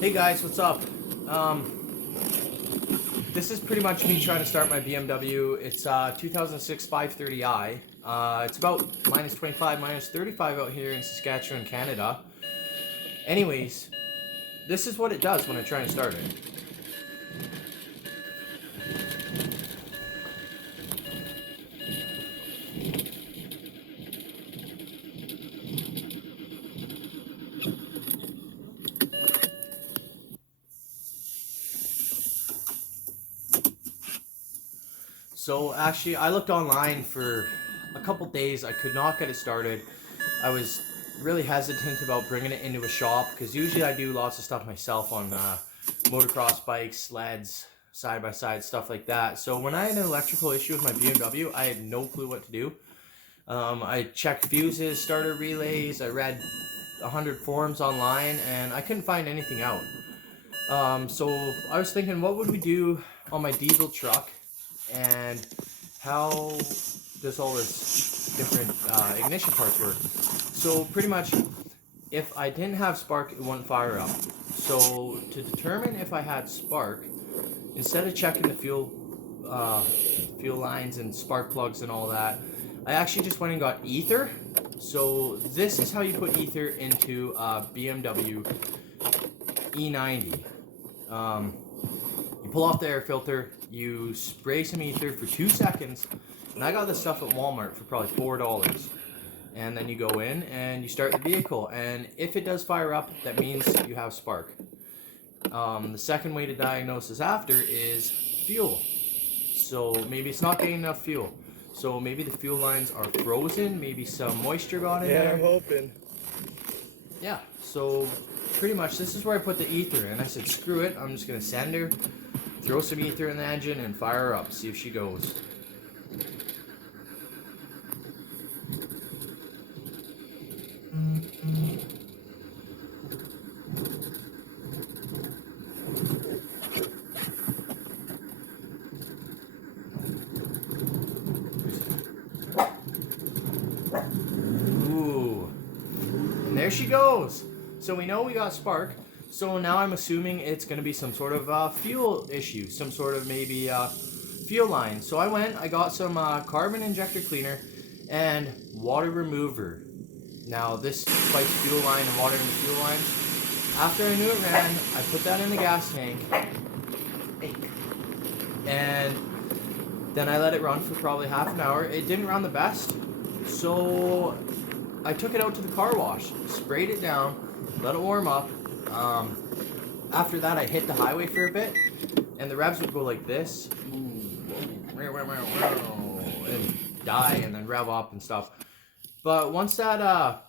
Hey guys, what's up? This is pretty much me trying to start my BMW. It's 2006 530i. It's about minus 25, minus 35 out here in Saskatchewan, Canada. Anyways, this is what it does when I try and start it. So actually, I looked online for a couple days. I could not get it started. I was really hesitant about bringing it into a shop because usually I do lots of stuff myself on motocross bikes, sleds, side-by-side, stuff like that. So when I had an electrical issue with my BMW, I had no clue what to do. I checked fuses, starter relays, I read 100 forums online, and I couldn't find anything out. So I was thinking, what would we do on my diesel truck, and how does all this different ignition parts work? So pretty much, if I didn't have spark, it wouldn't fire up. So to determine if I had spark, instead of checking the fuel lines and spark plugs and all that, I actually just went and got ether. So this is how you put ether into a Bmw E90. You pull off the air filter, you spray some ether for 2 seconds, and I got this stuff at Walmart for probably $4. And then you go in and you start the vehicle, and if it does fire up, that means you have spark. The second way to diagnose this after is fuel. So maybe it's not getting enough fuel. So maybe the fuel lines are frozen, maybe some moisture got in there. Yeah, I'm hoping. Yeah, so pretty much this is where I put the ether in. I said, screw it, I'm just gonna send her, throw some ether in the engine and fire her up, see if she goes. Ooh, and there she goes. So we know we got spark. So now I'm assuming it's going to be some sort of fuel issue, some sort of maybe fuel line. So I went, I got some carbon injector cleaner and water remover. Now this fights fuel line and water in the fuel lines. After I knew it ran, I put that in the gas tank, and then I let it run for probably half an hour. It didn't run the best, so I took it out to the car wash, sprayed it down, let it warm up. After that, I hit the highway for a bit, and the revs would go like this, and die, and then rev up and stuff. But once that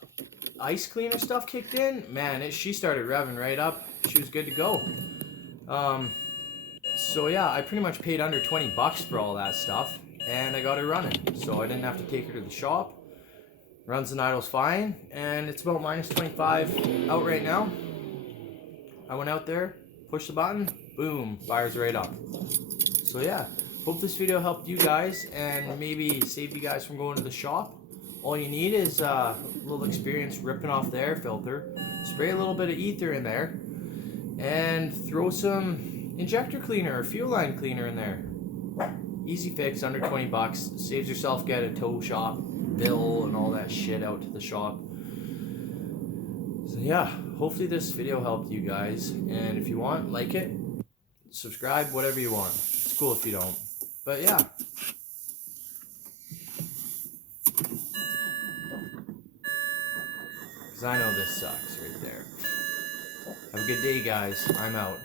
ice cleaner stuff kicked in, man, she started revving right up. She was good to go. So yeah, I pretty much paid under 20 bucks for all that stuff, and I got her running. So I didn't have to take her to the shop. Runs and idles fine, and it's about minus 25 out right now. I went out there, pushed the button, boom, fires right up. So yeah, hope this video helped you guys and maybe saved you guys from going to the shop. All you need is a little experience ripping off the air filter, spray a little bit of ether in there, and throw some injector cleaner or fuel line cleaner in there. Easy fix, under 20 bucks, saves yourself get a tow shop bill and all that shit out to the shop. So yeah, hopefully this video helped you guys, and if you want, like it, subscribe, whatever you want. It's cool if you don't, but yeah. Because I know this sucks right there. Have a good day, guys. I'm out.